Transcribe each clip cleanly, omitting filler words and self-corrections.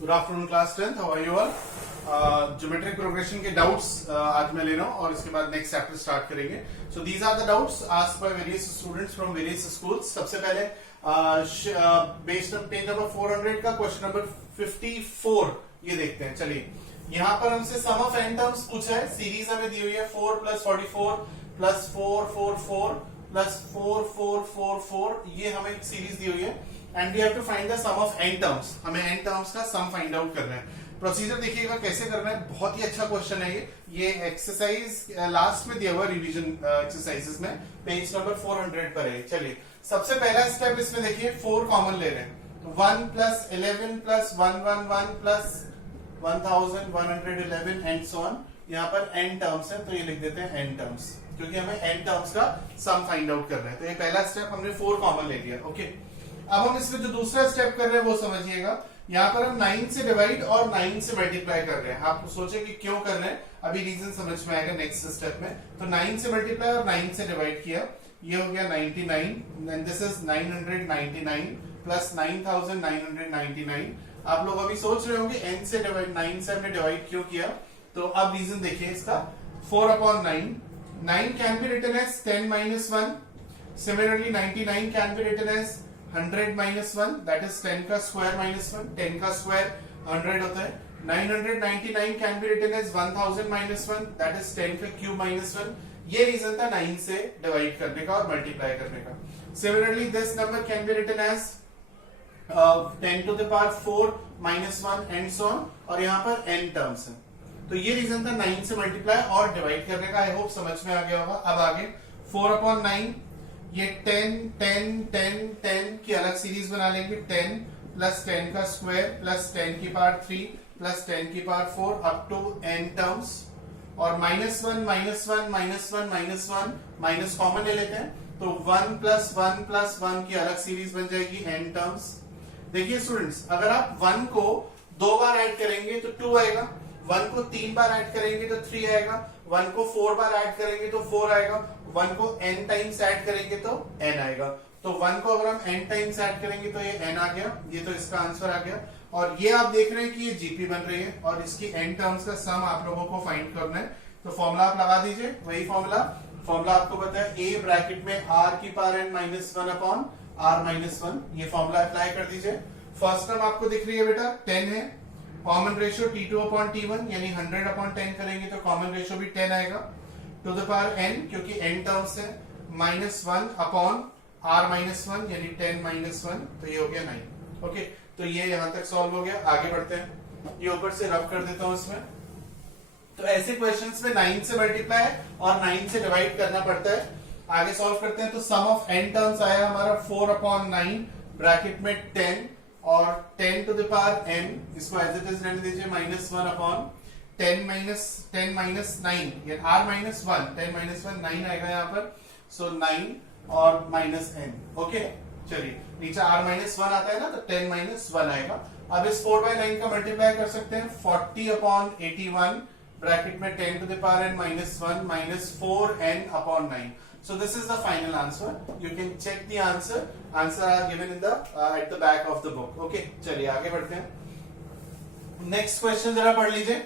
Good afternoon class 10th, how are you all? Geometric progression के doubts आज मैं ले रहा हूँ और इसके बाद नेक्स्ट चैप्टर स्टार्ट करेंगे. So these are the doubts asked by various students from various schools. सबसे पहले बेस्ड ऑन पेज नंबर 400 का क्वेश्चन नंबर 54 ये देखते हैं. चलिए, यहाँ पर हमसे सम ऑफ एन टर्म्स पूछा है. सीरीज हमें दी हुई है 4 + 44 + 4 4 4 + 4 4 4 4. ये हमें एक सीरीज दी हुई है and we have to find the sum of n terms. हमें एन टर्म्स का सम फाइंड आउट करना है. प्रोसीजर देखिएगा कैसे करना है. बहुत ही अच्छा क्वेश्चन है ये एक्सरसाइज लास्ट में दिया हुआ रिवीजन एक्सरसाइजेस में पेज नंबर 400 पर है. चलिए, सबसे पहला स्टेप इसमें देखिए 4 कॉमन ले रहे हैं. तो 1 + 11 + 111 + 1111 एंड सो ऑन. यहाँ पर एन टर्म्स है तो ये लिख देते हैं एन टर्म्स, क्योंकि हमें एन टर्म्स का सम फाइंड आउट करना है. तो ये पहला स्टेप हमने 4 कॉमन ले लिया. ओके, अब हम इसमें जो दूसरा स्टेप कर रहे हैं वो समझिएगा. यहाँ पर हम 9 से डिवाइड और 9 से मल्टीप्लाई कर रहे हैं. आप सोचेंगे क्यों कर रहे हैं, अभी रीजन समझ में आएगा नेक्स्ट स्टेप में. तो 9 से मल्टीप्लाई और 9 से डिवाइड किया, ये हो गया 99 एंड दिस इज 999 + 9999. आप लोग अभी सोच रहे होंगे n से डिवाइड 9 से हमने डिवाइड क्यों किया. तो अब रीजन देखिए इसका. 4/9 9 can be written as 10 - 1. Similarly 99 can be written as 100 - 1, that is 10 का स्क्वायर -1. 10 का स्क्वायर 100 होता है. 999 can be written as 1000 - 1, that is 10 का क्यूब -1. ये रीजन था 9 से डिवाइड करने का और मल्टीप्लाई करने का. Similarly this number can be written as 10 to the power 4 - 1 and so on. और यहाँ पर n टर्म्स है. तो ये रीजन था 9 से मल्टीप्लाई और डिवाइड करने का. आई होप समझ में आ गया होगा. अब आगे 4/9 ये 10 10 10 10 की अलग सीरीज बना लेंगे. 10 + 10 का स्क्वायर + 10 की पावर 3 + 10 की power 4 up to n terms. और -1 -1 -1 -1 माइनस कॉमन ले लेते हैं. तो 1 + 1 + 1 की अलग सीरीज बन जाएगी n टर्म्स. देखिए स्टूडेंट्स, अगर आप 1 को 2 बार ऐड करेंगे तो 2 आएगा. 1 को 3 बार ऐड करेंगे तो 3 आएगा. 1 को 4 बार ऐड करेंगे तो 4 आएगा. 1 को n टाइम्स ऐड करेंगे तो n आएगा. तो 1 को अगर हम n टाइम्स ऐड करेंगे तो ये n आ गया. ये तो इसका आंसर आ गया. और ये आप देख रहे हैं कि ये जीपी बन रही है और इसकी n टर्म्स का सम आप लोगों को फाइंड करना है. तो फॉर्मूला आप लगा दीजिए. वही फॉर्मूला आपको पता है. a ब्रैकेट में r की पावर n -1 r -1. ये फॉर्मूला अप्लाई कर दीजिए. फर्स्ट टर्म आपको दिख रही है बेटा 10 है. कॉमन रेशियो T2/T1 यानी 100/10 करेंगे तो कॉमन रेशियो भी 10 आएगा. टू द पावर n क्योंकि n टर्म्स है. -1/r-1 यानी 10 - 1. तो ये हो गया 9. ओके, तो ये यहां तक सॉल्व हो गया. आगे बढ़ते हैं. ये ऊपर से रब कर देता हूं इसमें. तो ऐसे क्वेश्चंस में 9 से मल्टीप्लाई और 9 से डिवाइड करना पड़ता है. आगे सॉल्व करते हैं. तो सम ऑफ n टर्म्स आया हमारा 4/9 ब्रैकेट में 10 और 10 to the power n. इसको एज इट इज रहने दीजिए. -1/10 10 - 9 ये r -1 10 - 1 9 आएगा यहाँ पर. सो 9 और -n. ओके, चलिए नीचे r -1 आता है ना, तो 10 - 1 आएगा. अब इस 4/9 का मल्टीप्लाई कर सकते हैं. 40/81 ब्रैकेट में 10 to the power n -1 -4n/9. So this is the final answer. You can check the answer. Answer are given in the at the back of the book. Okay, चलिए आगे बढ़ते हैं. नेक्स्ट क्वेश्चन जरा पढ़ लीजिए.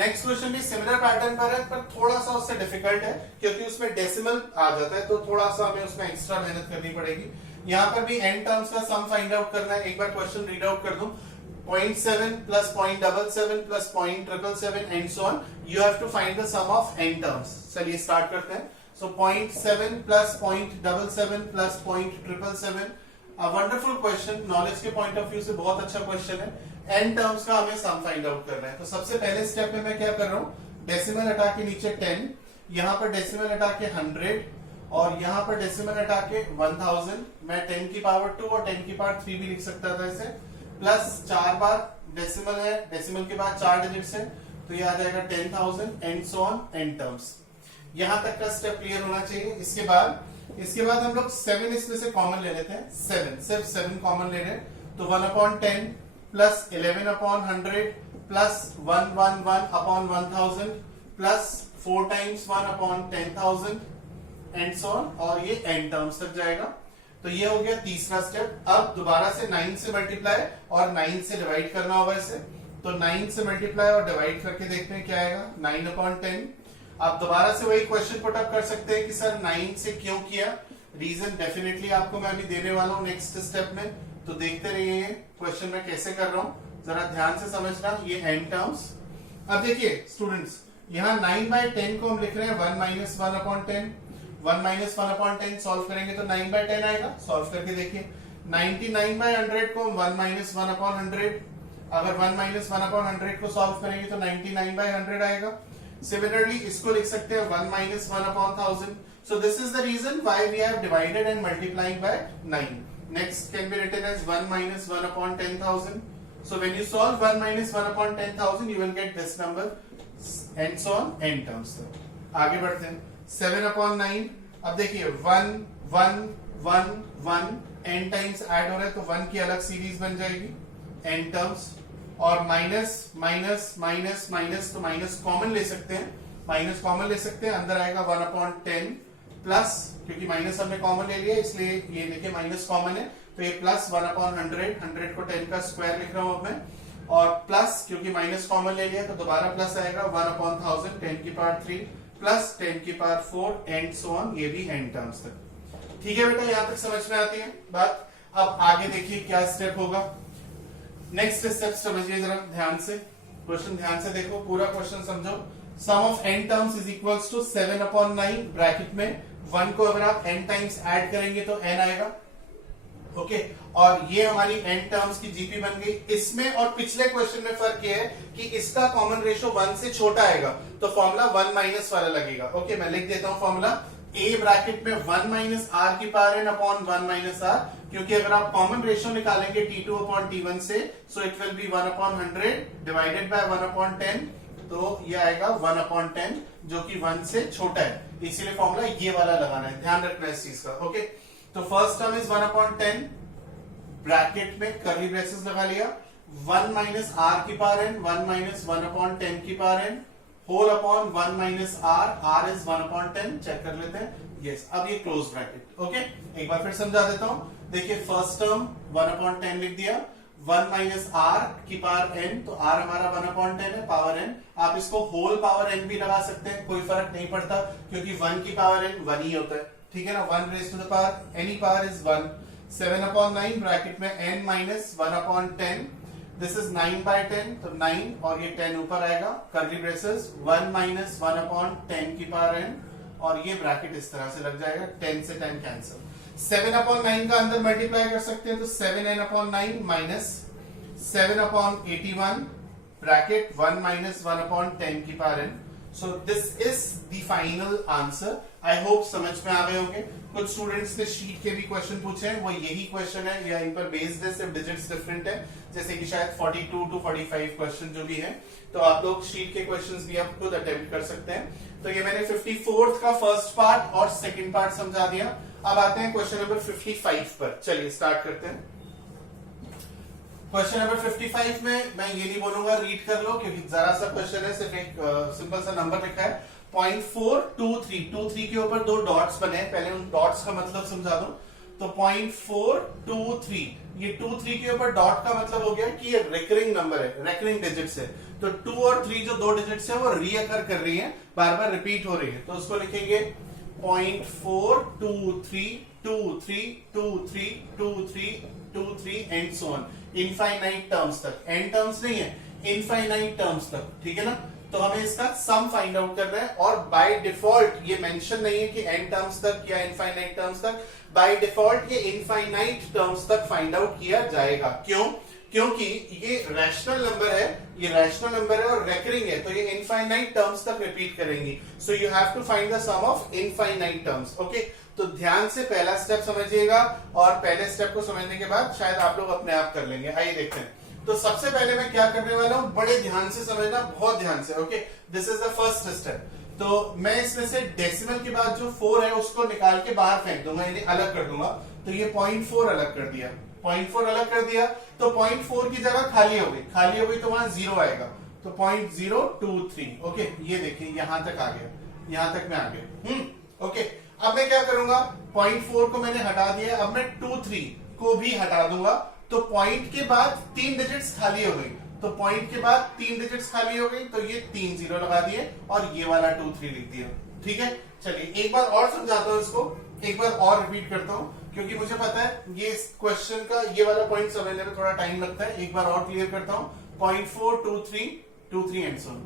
Next question भी similar pattern पर है, पर थोड़ा सा उससे डिफिकल्ट है क्योंकि उसमें डेसिमल आ जाता है, तो थोड़ा सा हमें उसमें एक्स्ट्रा मेहनत करनी पड़ेगी. यहाँ पर भी n टर्म्स का सम फाइंड आउट करना है. एक बार क्वेश्चन रीड आउट कर दूं. 0.7 + 0.77 + 0.777 and so on. You have to find the sum of n terms. चलिए स्टार्ट करते हैं. So 0.7 + 0.77 + 0.777. A wonderful question. Knowledge के पॉइंट ऑफ व्यू से बहुत अच्छा क्वेश्चन है. n टर्म्स का हमें सम फाइंड आउट करना है. तो सबसे पहले स्टेप में मैं क्या कर रहा हूँ, डेसिमल हटा के नीचे 10, यहाँ पर डेसिमल हटा के 100 और यहाँ पर डेसिमल हटा के 1000. मैं 10 की पावर 2 और 10 की पावर 3 भी लिख सकता था इसे. प्लस 4 बार डेसिमल है, डेसिमल के बाद 4 डिजिट्स है, तो ये आ जाएगा 10,000 and so on n terms. यहां तक का स्टेप क्लियर होना चाहिए. इसके बाद हम लोग 7 इसमें से कॉमन ले लेते हैं. 7 सिर्फ 7 कॉमन ले रहे हैं. तो 1/10 + 11/100 + 111/1000 + 4 × 1/10,000 एंड सो ऑन. और ये n टर्म्स तक जाएगा. तो ये हो गया तीसरा स्टेप. अब दोबारा से 9 से मल्टीप्लाई और 9 से डिवाइड करना होगा इसे. तो 9 से मल्टीप्लाई और डिवाइड करके देखते हैं क्या आएगा, 9/10। आप दोबारा से वही क्वेश्चन पुट अप कर सकते हैं कि सर 9 से क्यों किया, रीजन डेफिनेटली आपको मैं अभी देने वाला हूं नेक्स्ट स्टेप में, तो देखते रहिए क्वेश्चन में कैसे कर रहा हूं, जरा ध्यान से समझना ये एन टर्म्स। अब देखिए स्टूडेंट्स, यहाँ 9/10 को हम लिख रहे हैं 1 - 1/10। 1 - 1/10 सॉल्व करेंगे तो 9/10 आएगा। सॉल्व करके देखिए, 99/100 को हम 1 - 1/100, अगर 1 - 1/100 को सॉल्व करेंगे तो 99/100 आएगा। सिमिलरली इसको लिख सकते हैं 1 - 1/1000। So this is the reason why we have divided and multiplying by 9. Next can be written as 1 - 1/10,000. So when you solve 1 - 1/10,000, you will get this number and so on n terms. आगे बढ़ते हैं 7/9। अब देखिए 1 1 1 1 n times add हो रहा है तो 1 की अलग सीरीज बन जाएगी n टर्म्स, और माइनस माइनस माइनस माइनस, तो माइनस कॉमन ले सकते हैं, माइनस कॉमन ले सकते हैं, अंदर आएगा 1/10 प्लस, क्योंकि माइनस हमने कॉमन ले लिया इसलिए ये देखिए माइनस कॉमन है तो ये प्लस 1/100, 100 को 10 का स्क्वायर लिख रहा हूं अब मैं, और प्लस क्योंकि माइनस कॉमन ले लिया तो दोबारा प्लस आएगा 1/1000, 10 की पावर 3 प्लस 10 की पावर 4 एंड सो ऑन, ये भी एन टर्म्स तक। ठीक है बेटा, यहां तक समझ में आती है बात। अब आगे देखिए क्या स्टेप होगा, नेक्स्ट स्टेप समझिए जरा ध्यान से, क्वेश्चन ध्यान से देखो, पूरा क्वेश्चन समझो। Sum of n terms is equals to 7/9, bracket में 1 को अगर आप n टाइम्स ऐड करेंगे तो n आएगा, ओके। और ये हमारी n टर्म्स की जीपी बन गई। इसमें और पिछले क्वेश्चन में फर्क ये है कि इसका कॉमन रेशियो 1 से छोटा आएगा तो फॉर्मूला 1 - वाला लगेगा, ओके। मैं लिख देता हूं फॉर्मूला, a ब्रैकेट में 1 - r की पावर n अपॉन 1 - r, क्योंकि अगर आप कॉमन रेशियो निकालेंगे t2/t1 से, so it will be 1/100 divided by 1/10, तो ये आएगा 1/10 जो कि 1 से छोटा है, इसीलिए फॉर्मूला ये वाला लगाना है, ध्यान रखना है इस चीज का, ओके। तो फर्स्ट टर्म इज 1/10, ब्रैकेट में कर्ली ब्रेसेस लगा लिया, 1 - r की पावर n, 1 - 1/10 की power n, whole upon 1 - r, r is 1/10, check कर लेते हैं, यस। अब ये क्लोज ब्रैकेट, ओके। एक बार फिर समझा देता हूं, देखिए फर्स्ट टर्म 1/10 लिख दिया, 1 - r की पावर n, तो r हमारा 1/10 है, पावर n। आप इसको होल पावर n भी लगा सकते हैं, कोई फर्क नहीं पड़ता, क्योंकि 1 की पावर n 1 ही होता है, ठीक है ना। 1 raised to the power any power is 1। 7/9 bracket में n - 1/10, दिस इज 9/10, तो 9 और ये 10 ऊपर आएगा, कर्ली ब्रेसेस 1 - 1/10 की पावर n, और ये ब्रैकेट इस तरह से लग जाएगा, 10 से 10 कैंसिल। 7/9 का अंदर मल्टीप्लाई कर सकते हैं तो 7n/9 माइनस 7/81 ब्रैकेट 1 - 1/10 की power n। So this is the final answer. I hope समझ में आ गए होंगे। कुछ स्टूडेंट्स ने शीट के भी क्वेश्चन पूछे हैं, वो यही क्वेश्चन है या इन पर बेस्ड है, सिर्फ डिजिट्स डिफरेंट है, जैसे कि शायद 42 to 45 क्वेश्चन जो भी है, तो आप लोग शीट के क्वेश्चंस भी आप खुद अटेम्प्ट कर सकते हैं। तो ये मैंने 54th का फर्स्ट पार्ट और सेकंड पार्ट समझा दिया। अब आते हैं क्वेश्चन नंबर 55 पर, चलिए स्टार्ट करते हैं। क्वेश्चन नंबर 55 में मैं ये नहीं बोलूंगा रीड कर लो, क्योंकि जरा सा क्वेश्चन है, सिर्फ एक सिंपल सा नंबर लिखा है 0.423 के ऊपर 2 डॉट्स बने हैं, पहले उन डॉट्स का मतलब समझा दो। तो 0.423, ये 2-3 के ऊपर डॉट का मतलब हो गया कि ये रिकरिंग नंबर है, रिकरिंग डिजिट्स है, तो 2 और 3 जो 2 डिजिट्स है वो रीअकर कर रही है, बार बार रिपीट हो रही है, तो उसको लिखेंगे 0.42323232323 and so on, infinite terms तक, एन टर्म्स नहीं है, इनफाइनाइट टर्म्स तक, ठीक है ना। तो हमें इसका सम फाइंड आउट करना है, और बाय डिफॉल्ट ये मेंशन नहीं है कि एन टर्म्स तक या इनफाइनाइट टर्म्स तक, बाय डिफॉल्ट ये इनफाइनाइट टर्म्स तक फाइंड आउट किया जाएगा। क्यों? क्योंकि ये रैशनल नंबर है, ये रैशनल नंबर है और रेकरिंग है, तो ये इनफाइनाइट टर्म्स तक रिपीट करेंगी। So you have to find the sum of infinite terms, okay. तो ध्यान से पहला स्टेप समझिएगा, और पहले स्टेप को समझने के बाद शायद आप लोग अपने आप कर लेंगे। आइए देखते हैं। तो सबसे पहले मैं क्या करने वाला हूं, बड़े ध्यान से समझना, बहुत ध्यान से, okay. This is the first step. तो मैं इसमें से डेसिमल के बाद जो 4 है उसको निकाल के बाहर फेंक दूंगा, यानी अलग कर दूंगा। तो ये 0.4 अलग कर दिया, 0.4 अलग कर दिया, तो 0.4 की जगह खाली हो गई, खाली हो गई तो वहां 0 आएगा, तो 0.023, ओके। ये देखिए यहां तक आ गया, यहां तक मैं आ गया, ओके। अब मैं क्या करूंगा, 0.4 को मैंने हटा दिया, अब मैं 23 को भी हटा दूंगा, तो पॉइंट के बाद 3 डिजिट्स खाली हो गई, तो पॉइंट के बाद 3 डिजिट्स खाली हो गई, तो ये 3 0 लगा दिए और ये वाला 2 3 लिख दिया। ठीक है, चलिए एक बार और समझाता हूं इसको, एक बार और रिपीट करता हूं, क्योंकि मुझे पता है ये क्वेश्चन का ये वाला पॉइंट समझने में थोड़ा टाइम लगता है। एक बार और क्लियर करता हूं, 0.4 2 3 2 3 एंड सो ऑन।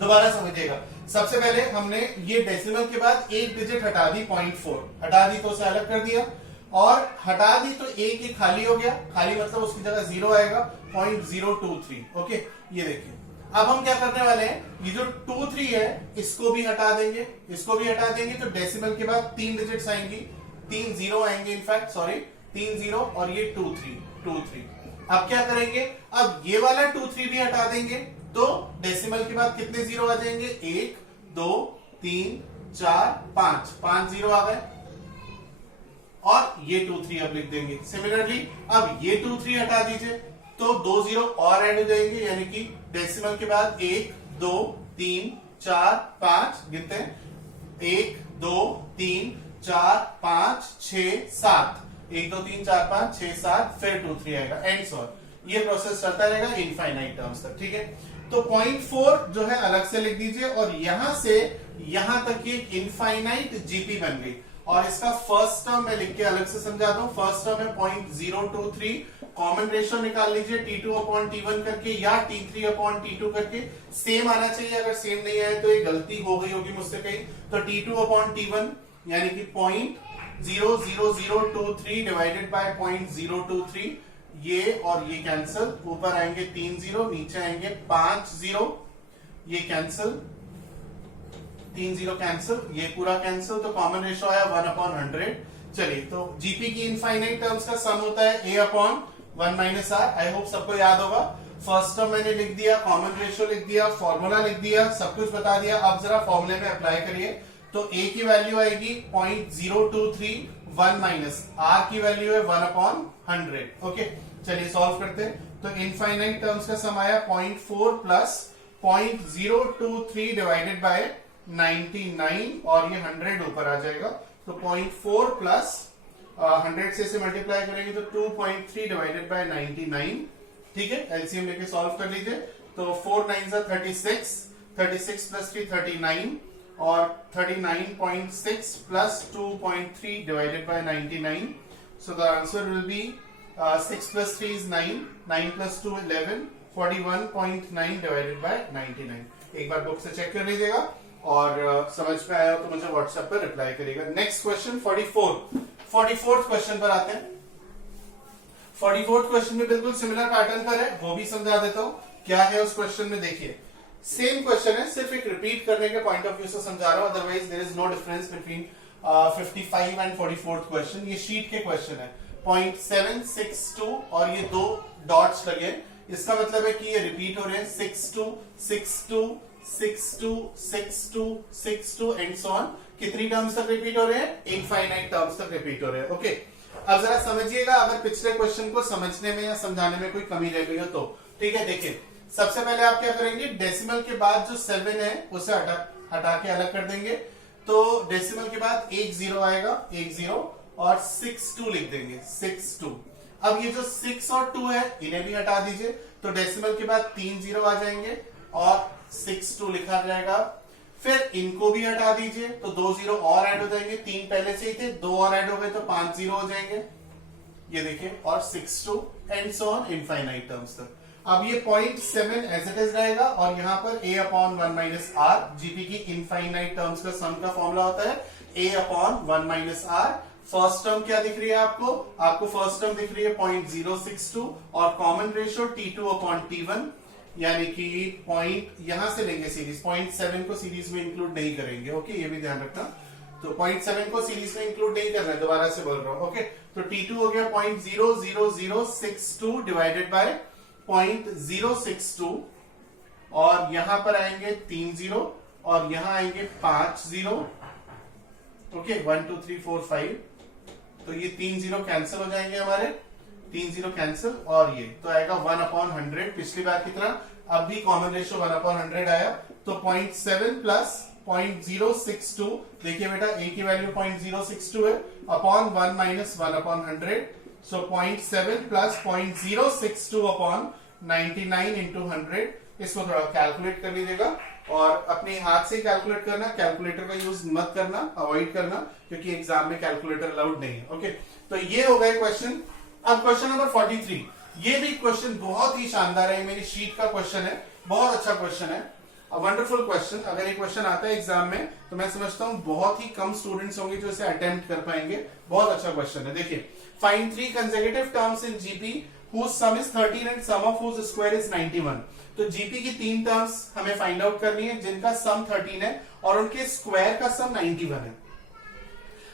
दोबारा समझिएगा, सबसे पहले हमने ये डेसिमल के बाद एक डिजिट हटा दी, 0.4 हटा दी तो उसे अलग कर दिया, और हटा दी तो एक ही खाली हो गया, खाली मतलब उसकी जगह 0 आएगा, 0.023। ओके, ये देखिए अब हम क्या करने वाले हैं, ये जो 2 3 है इसको भी हटा देंगे, इसको भी हटा देंगे, तो डेसिमल के बाद 3 डिजिट्स आएंगी, 3 0 आएंगे, इनफैक्ट सॉरी 3 0 और ये 2 3। अब क्या करेंगे, अब ये वाला 2 3 भी हटा देंगे, तो डेसिमल के बाद कितने 0 आ जाएंगे, 1 2 3 4 5, 5 0 आ गए, और ये 2 3 अब लिख देंगे। सिमिलरली अब ये 2 3 हटा दीजिए, तो 2 0 और ऐड हो जाएंगे, यानी कि डेसिमल के बाद 1 2 3 4 5 गिनते हैं, 1 2 3 4 5 6 7, 1 2 3 4 5 6 7, फिर 2 3 आएगा, एंड सो ऑन। ये प्रोसेस चलता रहेगा इनफाइनाइट टर्म्स तक। ठीक है, तो 0.4 जो है अलग से लिख दीजिए, और यहां से यहां तक ये इनफाइनाइट जीपी बन गई। और इसका फर्स्ट टर्म मैं लिख के अलग से समझाता हूं, फर्स्ट टर्म है 0.023, कॉमन रेशियो निकाल लीजिए T2/T1 करके या T3/T2 करके, सेम आना चाहिए, अगर सेम नहीं आए तो ये गलती हो गई होगी मुझसे कहीं, तो T2/T1 यानी कि 0.00023 डिवाइडेड बाय 0.023, ये और ये कैंसिल, ऊपर आएंगे 3 0, नीचे आएंगे 5 0, ये कैंसिल, 3 0 कैंसिल, ये पूरा कैंसिल, तो कॉमन रेशियो आया 1/100। चलिए, तो जीपी की इनफाइनाइट टर्म्स का सम होता है A/1 - R। आई होप सबको याद होगा। फर्स्ट टर्म मैंने लिख दिया, कॉमन रेशियो लिख दिया, फॉर्मूला लिख दिया, सब कुछ बता दिया। अब जरा फॉर्मूले में अप्लाई करिए, तो A की वैल्यू आएगी 0.023, 1 - R की वैल्यू है 1/100। ओके, चलिए सॉल्व करते हैं। तो इनफाइनाइट टर्म्स का सम आया 0.4 प्लस 0.023 डिवाइडेड बाय 99, और ये 100 ऊपर आ जाएगा, तो 0.4 प्लस 100 से इसे मल्टीप्लाई करेंगे तो 2.3 डिवाइडेड बाय 99। ठीक है, एलसीएम लेके सॉल्व कर लीजिए, तो 4 9 36, 36 प्लस 3 39, और 39.6 plus 2.3 divided by 99, so the answer will be 6 plus 3 is 9, 9 plus 2 11, 41.9 divided by 99। एक बार बुक से चेक कर लीजिएगा, और समझ में आया तो मुझे व्हाट्सएप पर रिप्लाई करिएगा। नेक्स्ट क्वेश्चन 44th क्वेश्चन पर आते हैं। 44th क्वेश्चन में बिल्कुल सिमिलर पैटर्न पर है, वो भी समझा देता हूं क्या है उस क्वेश्चन में। देखिए, सेम क्वेश्चन है, सिर्फ एक रिपीट करने के पॉइंट ऑफ व्यू से समझा रहा हूं, otherwise there is no difference between 55 and 44th question. ये शीट के क्वेश्चन है, 0.762 और ये 2 डॉट्स लगे, इसका मतलब है कि ये रिपीट हो रहे हैं, 62 62 62 62 62 एंड सो ऑन। कितनी टर्म्स तक रिपीट हो रहे हैं, इनफाइनाइट टर्म्स तक रिपीट हो रहे हैं। ओके, अब जरा समझिएगा, अगर पिछले क्वेश्चन को समझने में या समझाने में कोई कमी रह गई हो तो। ठीक है, देखिए सबसे पहले आप क्या करेंगे, डेसिमल के बाद जो 7 है उसे हटा के अलग कर देंगे, तो डेसिमल के बाद 1 0 आएगा, 1 0, और 6 2 लिख देंगे, 6 2। अब ये जो 6 और 2 है इन्हें भी हटा दीजिए, तो डेसिमल के बाद 3 0 आ जाएंगे और 6 2 लिखा जाएगा। फिर इनको भी हटा दीजिए, तो 2 0 और ऐड हो जाएंगे, 3 पहले से ही थे, 2 और ऐड हो गए तो 5 0 हो जाएंगे, ये देखिए, और 6 2 and so on infinite terms तक। अब ये 0.7 एज इट इज रहेगा, और यहां पर A/1 - R, जीपी की इनफाइनाइट टर्म्स का सम का फॉर्मूला होता है A/1 - R। फर्स्ट टर्म क्या दिख रही है आपको, फर्स्ट टर्म दिख रही है 0.062, और कॉमन रेशियो T2/T1, यानी कि पॉइंट यहां से लेंगे सीरीज, 0.7 को सीरीज में इंक्लूड नहीं करेंगे। ओके, ये भी ध्यान रखना, तो 0.7 को सीरीज में इंक्लूड नहीं करना है, दोबारा से बोल रहा हूं। ओके, तो T2 हो गया 0.00062 डिवाइडेड बाय 0.062, और यहां पर आएंगे 3 0, और यहां आएंगे 5 0। ओके, 1 2 3 4 5, तो ये 3 0 कैंसिल हो जाएंगे हमारे, 3 0 कैंसिल, और ये तो आएगा 1/100 पिछली बार की तरह। अब भी कॉमन रेशियो 1/100 आया, तो 0.7 प्लस 0.062, देखिए बेटा A की वैल्यू 0.062 है, अपॉन 1 - 1/100, सो 0.7 प्लस 0.062 अपॉन 99 इंटू 100, इसको थोड़ा कैलकुलेट कर लीजिएगा और अपने हाथ से कैलकुलेट करना, कैलकुलेटर का यूज मत करना, अवॉइड करना, क्योंकि एग्जाम में कैलकुलेटर अलाउड नहीं है। ओके, तो ये हो गए क्वेश्चन। अब क्वेश्चन नंबर 43, ये भी क्वेश्चन बहुत ही शानदार है, मेरी शीट का क्वेश्चन है, बहुत अच्छा क्वेश्चन है, वंडरफुल क्वेश्चन। अगर ये क्वेश्चन आता है एग्जाम में तो मैं समझता हूं बहुत ही कम स्टूडेंट्स होंगे जो इसे अटेम्प्ट कर पाएंगे। बहुत अच्छा क्वेश्चन है। देखिए, find 3 consecutive terms in GP whose sum is 13 and sum of whose square is 91। तो जीपी की 3 टर्म्स हमें फाइंड आउट करनी है जिनका सम 13 है और उनके स्क्वायर का सम 91 है।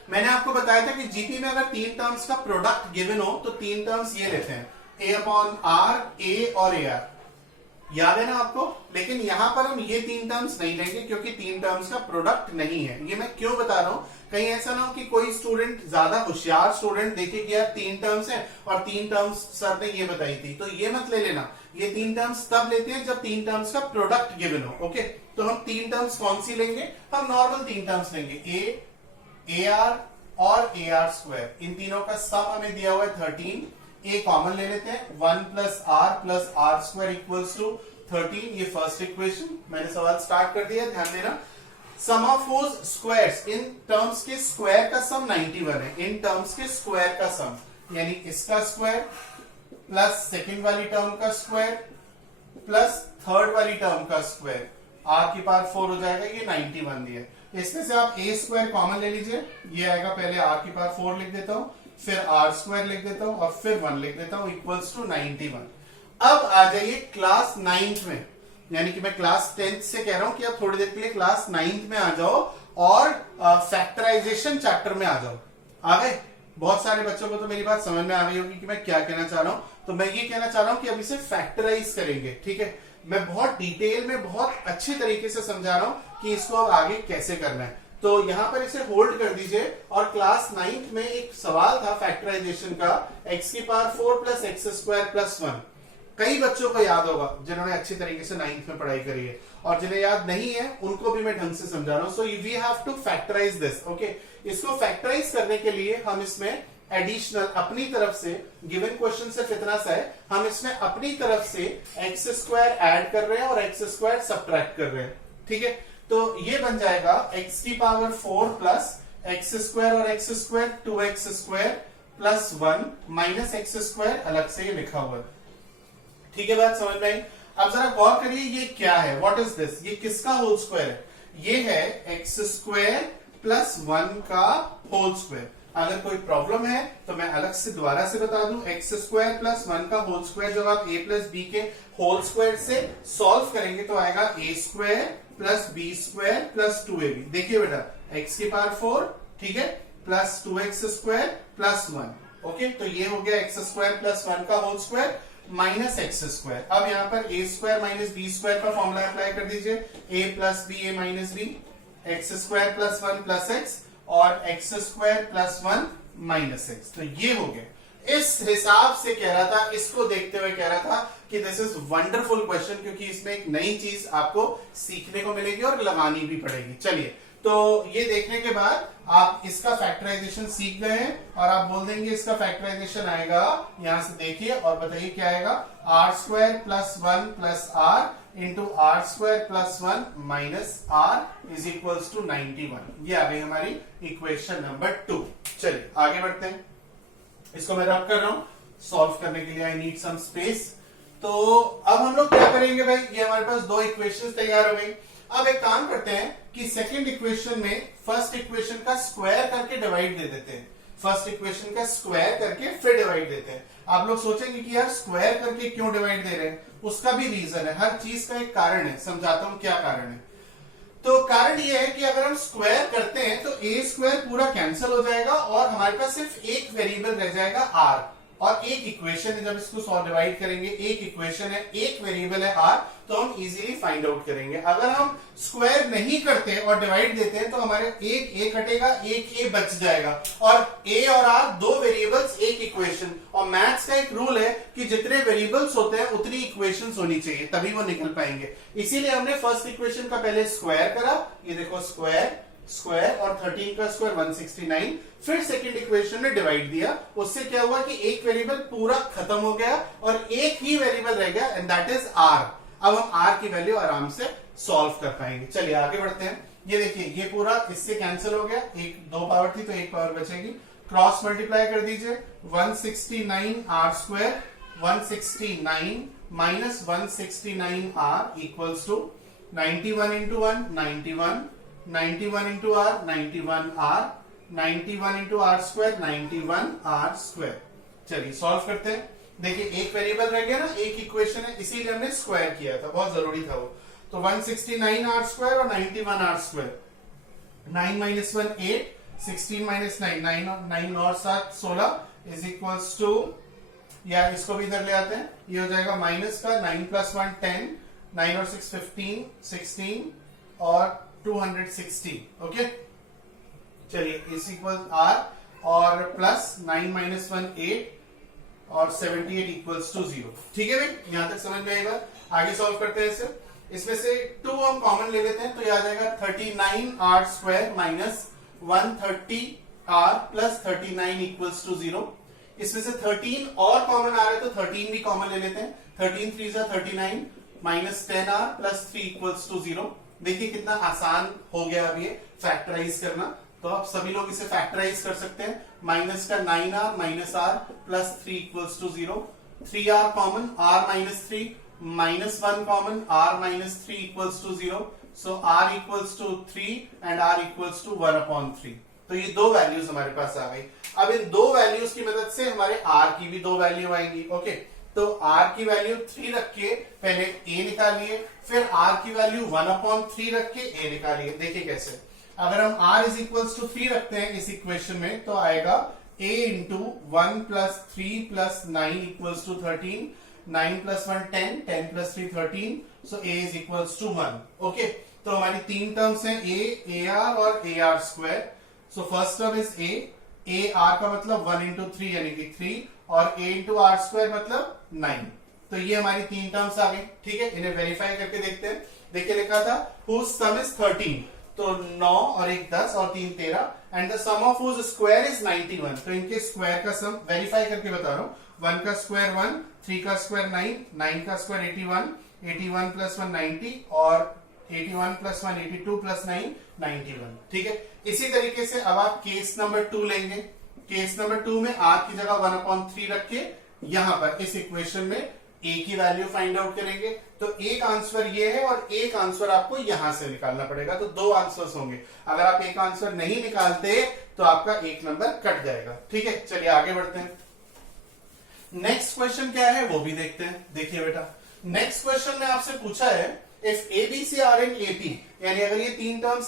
मैंने आपको बताया था कि जीपी में अगर 3 टर्म्स का प्रोडक्ट गिवन हो तो 3 टर्म्स ये लेते हैं, a अपॉन आर, a और ar, याद है ना आपको। लेकिन यहां पर हम ये 3 टर्म्स नहीं लेंगे क्योंकि 3 टर्म्स का प्रोडक्ट नहीं है। ये मैं क्यों बता रहा हूं, कहीं ऐसा ना हो कि कोई स्टूडेंट, ज्यादा होशियार स्टूडेंट देखे कि यार 3 टर्म्स हैं और 3 टर्म्स सर ने ये बताई थी, तो ये मत ले लेना। ये 3 टर्म्स तब लेते हैं जब 3 टर्म्स का प्रोडक्ट गिवन हो। ओके, तो हम 3 टर्म्स कौन सी लेंगे, हम नॉर्मल 3 टर्म्स लेंगे, ए आर और ए आर स्क्वायर। इन तीनों का सम हमें दिया हुआ है 13, ए कॉमन ले लेते हैं, 1 plus r square equals to 13। ये फर्स्ट इक्वेशन, मैंने सवाल स्टार्ट कर दिया, ध्यान देना। Sum of those squares, in terms के स्क्वायर का सम 91 है, इन टर्म्स के स्क्वायर का सम, यानी इसका स्क्वायर प्लस सेकंड वाली टर्म का स्क्वायर प्लस थर्ड वाली टर्म का स्क्वायर, आर की पावर 4 हो जाएगा, ये 91 दिया है। इसमें से आप ए स्क्वायर कॉमन ले लीजिए, ये आएगा, पहले आर की पावर 4 लिख देता हूं, फिर आर स्क्वायर लिख देता हूं और फिर 1 लिख देता हूं, इक्वल्स टू 91। अब आ जाइए क्लास 9th में, यानी कि मैं क्लास 10th से कह रहा हूं कि आप थोड़ी देर के लिए क्लास 9th में आ जाओ और फैक्टराइजेशन चैप्टर में आ जाओ। आ गए? बहुत सारे बच्चों को तो मेरी बात समझ में आ गई होगी कि मैं क्या कहना चाह रहा हूं। तो मैं ये कहना चाह रहा हूं कि अब इसे फैक्टराइज करेंगे, ठीक है। मैं बहुत डिटेल में, बहुत अच्छे तरीके से समझा रहा हूं कि इसको अब आगे कैसे करना है। तो यहां पर इसे होल्ड कर दीजिए। और क्लास 9th में एक सवाल था फैक्टराइजेशन का, x की power 4 plus x square plus 1। कई बच्चों को याद होगा जिन्होंने अच्छी तरीके से 9th में पढ़ाई करी है, और जिन्हें याद नहीं है उनको भी मैं ढंग से समझा रहा हूं। So we have to factorise this. Okay, इसको फैक्टराइज करने के लिए हम इसमें एडिशनल अपनी तरफ से, गिवन क्वेश्चन सिर्फ इतना सा है, हम इसमें अपनी तरफ से एक्स स्क्वायर ऐड कर रहे हैं और एक्स स्क्वायर सब्ट्रैक्ट कर रहे हैं, ठीक है। तो ये बन जाएगा x की पावर 4 प्लस एक्स स्क्वायर और x square 2x square plus 1 minus x square, अलग से ये लिखा हुआ है, ठीक है। बात समझ में आई? अब जरा गौर करिए, ये क्या है, व्हाट इज दिस, ये किसका होल स्क्वायर है, ये है एक्स स्क्वायर प्लस 1 का होल स्क्वायर। अगर कोई प्रॉब्लम है तो मैं अलग से दोबारा से बता दूं, एक्स स्क्वायर प्लस 1 का होल स्क्वायर जब आप a प्लस बी के होल स्क्वायर से सॉल्व करेंगे तो आएगा a square plus B square plus 2ab। देखिए बेटा, x की पावर 4, ठीक है, plus 2x square plus 1। Okay, तो ये हो गया एक्स स्क्वायर प्लस 1 का whole square minus x square. अब यहाँ पर a square minus b square का फॉर्मूला अप्लाई कर दीजिए, a plus b a minus b, x square plus 1 plus x और x square plus 1 minus x. तो ये हो गया। इस हिसाब से कह रहा था, इसको देखते हुए कह रहा था कि दिस इज वंडरफुल क्वेश्चन, क्योंकि इसमें एक नई चीज आपको सीखने को मिलेगी और लगानी भी पड़ेगी। चलिए, तो ये देखने के बाद आप इसका फैक्टराइजेशन सीख गए हैं और आप बोल देंगे इसका फैक्टराइजेशन आएगा, यहां से देखिए और बताइए क्या आएगा, R square plus 1 plus R into R square plus 1 minus R is equals to 91। ये आ गई हमारी इक्वेशन नंबर 2। चलिए आगे बढ़ते हैं। इसको मैं रब कर रहा हूं, सॉल्व करने के लिए आई नीड सम स्पेस। तो अब हम लोग क्या करेंगे भाई, ये हमारे पास 2 इक्वेशंस तैयार हो गई। अब एक काम करते हैं कि सेकंड इक्वेशन में फर्स्ट इक्वेशन का स्क्वायर करके डिवाइड दे देते हैं, फर्स्ट इक्वेशन का स्क्वायर करके फिर डिवाइड देते हैं। आप लोग सोचेंगे कि यार स्क्वायर करके क्यों डिवाइड दे रहे हैं, उसका भी रीजन है, हर चीज का एक कारण है, समझाता हूं क्या कारण है। तो कारण ये है कि अगर हम स्क्वायर करते हैं तो ए स्क्वायर पूरा कैंसिल हो जाएगा और हमारे पास सिर्फ एक वेरिएबल रह जाएगा आर, और एक इक्वेशन है, जब इसको सॉल्व डिवाइड करेंगे, एक इक्वेशन है, एक वेरिएबल है आर, तो हम इजीली फाइंड आउट करेंगे। अगर हम स्क्वायर नहीं करते और डिवाइड देते हैं तो हमारे एक ए कटेगा, एक ए बच जाएगा, और ए और आर 2 वेरिएबल्स एक इक्वेशन। और मैथ्स का एक रूल है कि जितने वेरिएबल्स होते हैं उतनी इक्वेशंस होनी चाहिए, तभी वो निकल पाएंगे। इसीलिए हमने फर्स्ट इक्वेशन का पहले स्क्वायर करा, ये देखो स्क्वायर, स्क्वायर और 13 का स्क्वायर 169, फिर सेकंड इक्वेशन में डिवाइड दिया, उससे क्या हुआ कि एक वेरिएबल पूरा खत्म हो गया और एक ही वेरिएबल रह गया एंड दैट इज आर। अब हम आर की वैल्यू आराम से सॉल्व कर पाएंगे। चलिए आगे बढ़ते हैं। ये देखिए ये पूरा इससे कैंसिल हो गया, एक 2 पावर थी तो 1 पावर बचेगी, क्रॉस मल्टीप्लाई कर दीजिए, 169 R square 169 minus 169 R equals to 91 into 1 91, 91 into R 91 R, 91 into R square 91 R square. चलिए सॉल्व करते हैं। देखिए एक वेरिएबल रह गया ना, एक इक्वेशन है, इसीलिए हमने स्क्वायर किया था, बहुत जरूरी था वो। तो 169 आर स्क्वायर और 91 आर स्क्वायर, 9 माइनस 1 8, 16 माइनस 9 9 और 7 16 इज इक्वल्स टू, या इसको भी इधर ले आते हैं, ये हो जाएगा माइनस का 9 प्लस 1 10, 9 और 6 15, 16 और 260। ओके चलिए इस इक्वल आर और प्लस 9 माइनस 1 8 और 78 इक्वल्स टू 0। ठीक है भाई, यहां तक समझ में आएगा। आगे सॉल्व करते हैं इसे। इसमें से 2 हम कॉमन ले लेते हैं तो ये आ जाएगा 39 R square minus 130 R plus 39 equals to 0। इसमें से 13 और कॉमन आ रहा है तो 13 भी कॉमन ले लेते हैं। 13 3 जा 39 minus 10 R plus 3 equals to 0। देखिए कितना आसान हो गया अब ये फैक्टराइज करना, तो आप सभी लोग इसे फैक्टराइज कर सकते हैं। माइनस का 9 R minus R plus 3 equals to 0, 3 R common, R minus 3 minus 1 common, R minus 3 equals to 0, so R equals to 3 and R equals to 1/3। तो ये दो वैल्यूज हमारे पास आ गई। अब इन दो वैल्यूज की मदद से हमारे आर की भी दो वैल्यू आएंगी। ओके तो आर की वैल्यू 3 रख के पहले ए निकालिए, फिर आर की वैल्यू 1/3 रख के ए निकालिए। देखिए कैसे, अगर हम r इज इक्वल्स टू 3 रखते हैं इस इक्वेशन में तो आएगा a into 1 plus 3 plus 9 equals to 13, 9 plus 1 10, 10 plus 3 13, so a is equals to 1। Okay तो हमारी तीन टर्म्स हैं a ar और ar square. So first term is a r का मतलब 1 इंटू 3 यानी कि 3 और a इंटू आर स्क्वायर मतलब 9। तो ये हमारी तीन टर्म्स आ गई। ठीक है, इन्हें वेरीफाई करके देखते हैं। देखिए लिखा था whose sum is 13, तो 9 और 1 10 और 3 13 and the sum of whose square is 91। तो इनके स्क्वायर का सम वेरीफाई करके बता रहा हूं। 1 का स्क्वायर 1, 3 का स्क्वायर 9, 9 का स्क्वायर 81, 81 प्लस 1 90 और 81 प्लस 1 82 प्लस 9 91। ठीक है, इसी तरीके से अब आप केस नंबर 2 लेंगे। केस नंबर 2 में r की जगह 1/3 रख के यहां पर इस इक्वेशन में a की वैल्यू फाइंड आउट करेंगे। तो एक आंसर ये है और एक आंसर आपको यहां से निकालना पड़ेगा, तो दो आंसर्स होंगे। अगर आप एक आंसर नहीं निकालते तो आपका एक नंबर कट जाएगा। ठीक है, चलिए आगे बढ़ते हैं। नेक्स्ट क्वेश्चन क्या है वो भी देखते हैं। देखिए बेटा, नेक्स्ट क्वेश्चन में आपसे पूछा है if ABC are in AP, यानी अगर ये तीन टर्म्स